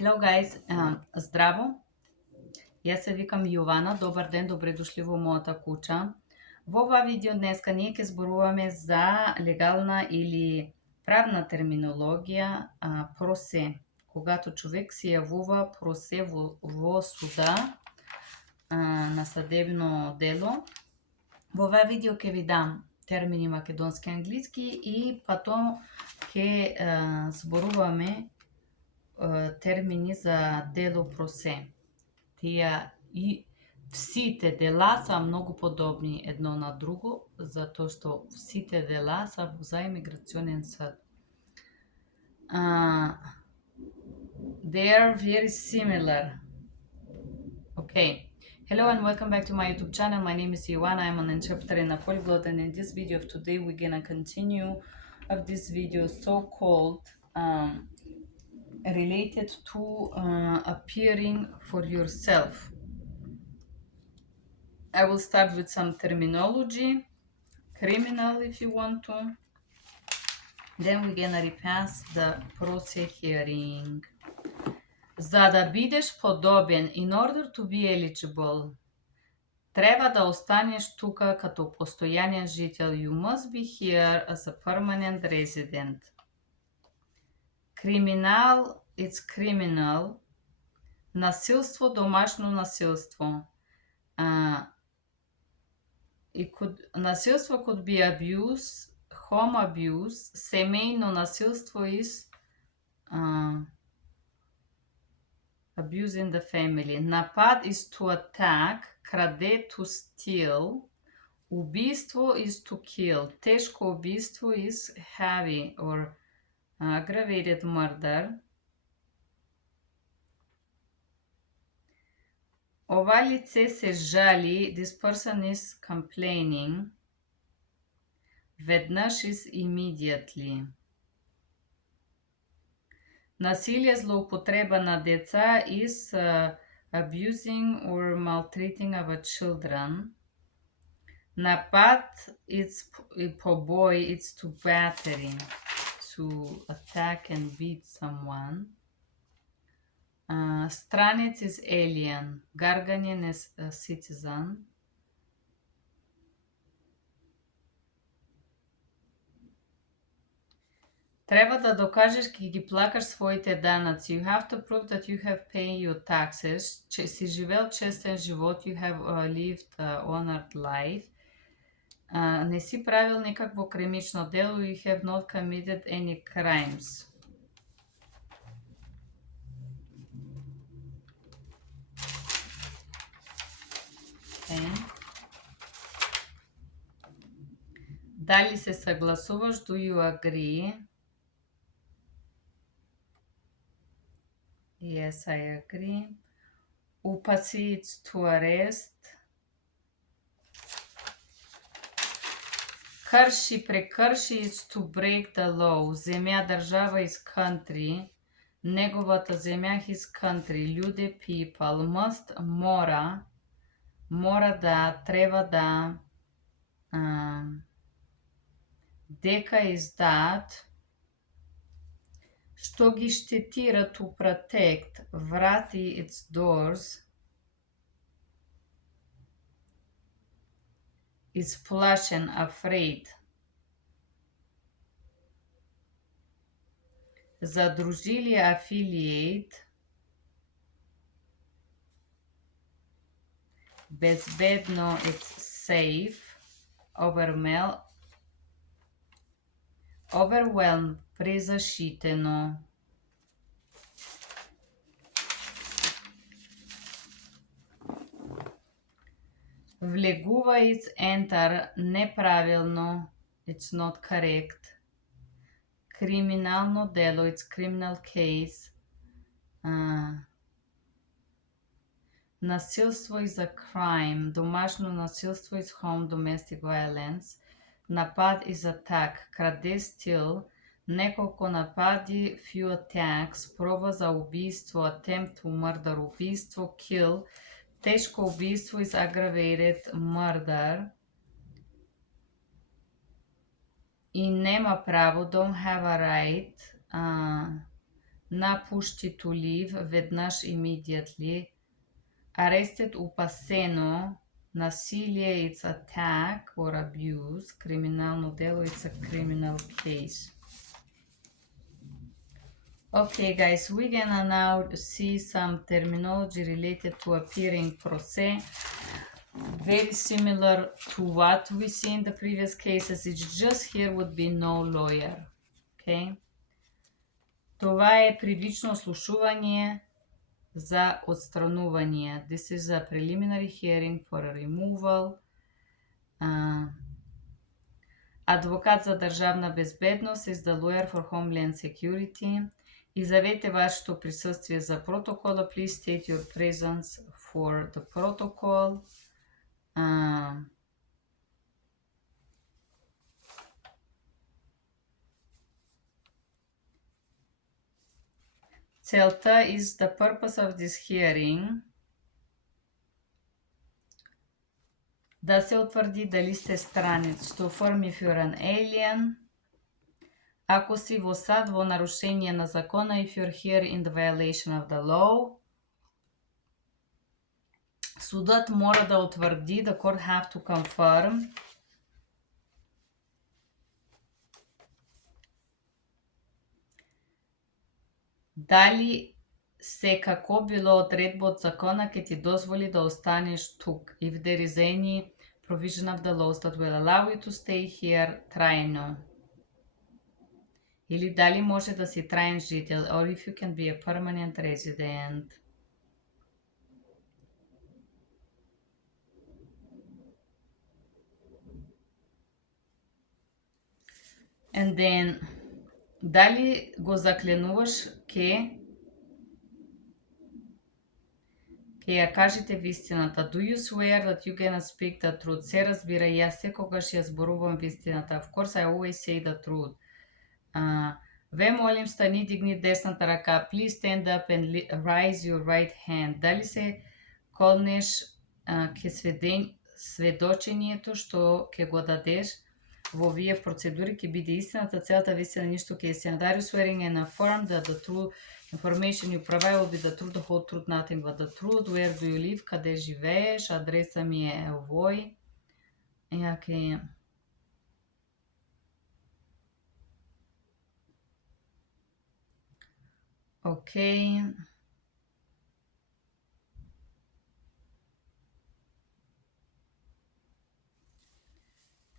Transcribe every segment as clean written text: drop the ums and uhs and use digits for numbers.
Hello guys, здраво. Јас се викам Јована, добар ден, добре дошли во мојата куќа. Во ова видео днеска ние ќе зборуваме за легална или правна терминологија просе. Когато човек се јавува просе во суда на съдебно дело. Во ова видео ќе ви дам термини македонски и англиски и пато ќе зборуваме термини за дело просе. Тие и сите дела се многу подобни едно на друго, затоа што сите дела се за имиграционен суд. They are very similar. Okay. Hello and welcome back to my YouTube channel. My name is Ioana. I'm an interpreter and a polyglot, and in this video of today we're gonna continue of this video so-called related to appearing for yourself. I will start with some terminology, criminal if you want to. Then we're gonna repass the proce hearing. За да бидеш подобен, in order to be eligible, треба да останеш тука като постојанен жител. You must be here as a permanent resident. Криминал, it's criminal. Насилство, домашно насилство. Насилство could be abuse, home abuse. Семејно насилство is abuse in the family. Напад is to attack. Краде, to steal. Убиство is to kill. Тешко убиство is heavy or aggravated murder. Ова лице се жали. This person is complaining. Веднаш is immediately. Насилие, злоупотреба на деца is abusing or maltreating of children. Напад, it's побој, it's to battery, to attack and beat someone. Странец is alien. Гарганин is citizen. Треба да докажеш ке ги плакаш своите данъци. You have to prove that you have paid your taxes. Че си живел честен живот. You have lived honored life. Не си правил никакво кримично дело. You have not committed any crimes. Okay. Дали се съгласуваш? Do you agree? Yes, I agree. Упаси, it's to arrest. Крши, прекрши, it's to break the law. Земја, држава is country. Неговата земја, his country. Људе, people. Must, мора. Мора да, треба да. Дека is that. Што ги штетира, to protect. Врати, it's doors. Is splashing, afraid. Задружили, affiliate. Безбедно, it's safe. Overwhelmed, презашитено. Влегува, it's enter. Неправилно, it's not correct. Криминално дело, it's criminal case. Насилство is a crime. Домашно насилство is home domestic violence. Напад is attack. Краде, steal. Неколку напади, few attacks. Проба за убийство, attempt to murder, убийство, kill. Тешко убийство is aggravated murder. И нема право, don't have a right. напушти to leave, веднаш immediately. Arrested, упасено, насилие, it's attack or abuse, криминално дело, it's a criminal case. Okay guys, we're gonna now see some terminology related to appearing pro se. Very similar to what we see in the previous cases, it's just here would be no lawyer. Okay? Това е привично слушување за отстранување. This is a preliminary hearing for a removal. Адвокат за државна безбедност is the lawyer for Homeland Security. Изјавете вашето присуствие за протокола. Please state your presence for the protocol. Целта is the purpose of this hearing да се утврди дали сте странец. To affirm if you're an alien. Ако си во САД во нарушение на закона, if you're here in the violation of the law. Судот мора да утврди, the court have to confirm. Дали секако било одредба од закона ќе ти дозволи да останеш тук. If there is any provision of the laws that will allow you to stay here, трајно. Или дали може да си траен жител, or if you can be a permanent resident. And then, дали го закленуваш ќе ја кажете вистината. Do you swear that you gonna speak the truth? Се разбира, јас секогаш ја зборувам вистината. Of course, I always say the truth. Ве молим, стани, дигни десната рака. Please stand up and raise your right hand. Дали се колнеш ке сведочењето што ке го дадеш во овие процедури ќе биде истината, целата вистина, ништо ке се надари, swearing and affirm that the true information you provide will be the truth, the whole truth, nothing but the truth. Where do you live? Каде живееш? Адреса ми е овој. Јаке... Okay.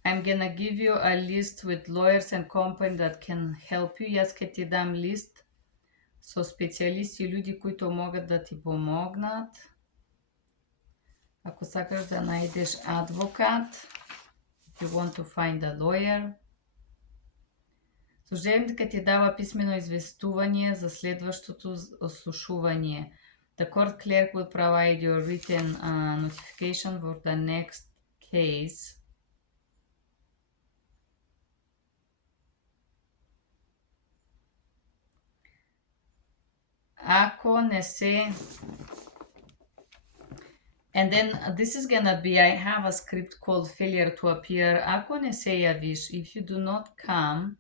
I'm gonna give you a list with lawyers and company that can help you. Јас ќе ти дам лист со специјалисти и луѓе кои могат да ти помогнат. Ако сакаш да најдеш адвокат, if you want to find a lawyer. Сожалем дека ти дава писмено известување за следващото ослушување. The court clerk will provide you a written notification for the next case. Ако не се... And then this is gonna be, I have a script called failure to appear. Ако не се јавиш, if you do not come,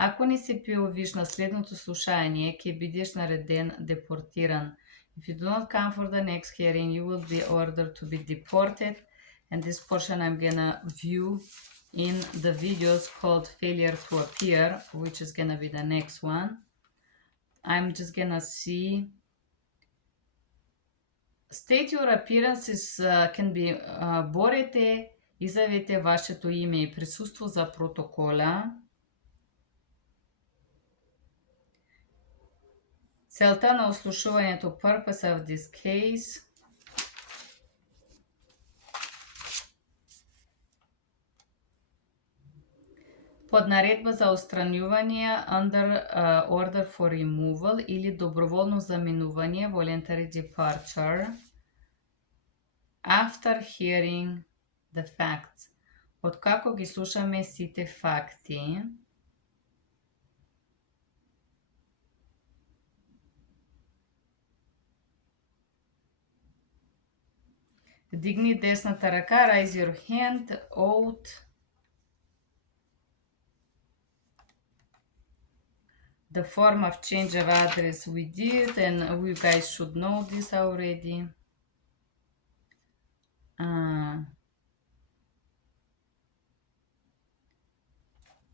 ако не се појавиш на следното слушање, ќе бидеш нареден депортиран. If you do not come for the next hearing, you will be ordered to be deported. And this portion I'm gonna view in the videos called failure to appear, which is gonna be the next one. I'm just gonna see. State your appearances can be борете, изјавете вашето име и присуство за протокола. Целта на ослушувањето, purpose of this case. Под наредба за отстранување, under order for removal или доброволно заминување, voluntary departure. After hearing the facts. Откако ги слушаме сите факти. Дигни десната рака, raise your hand, oath. the form of change of address we did, and you guys should know this already.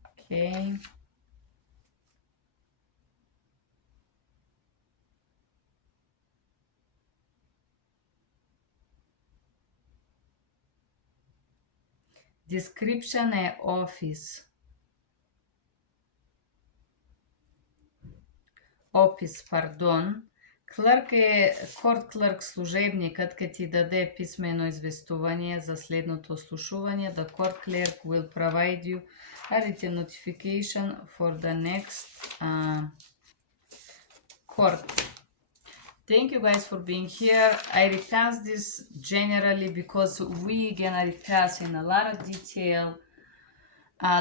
Okay. Description é office. Опис, пардон. Клерк е court clerk служебникът ке ти даде писмено известување за следното слушување. The court clerk will provide you a written notification for the next court. Thank you guys for being here. I recast this generally because we gonna recast in a lot of detail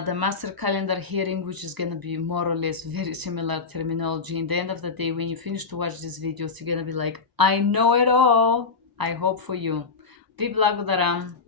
the master calendar hearing, which is gonna be more or less very similar terminology. In the end of the day, when you finish to watch these videos, you're gonna be like, I know it all. I hope for you. Ви благодарам.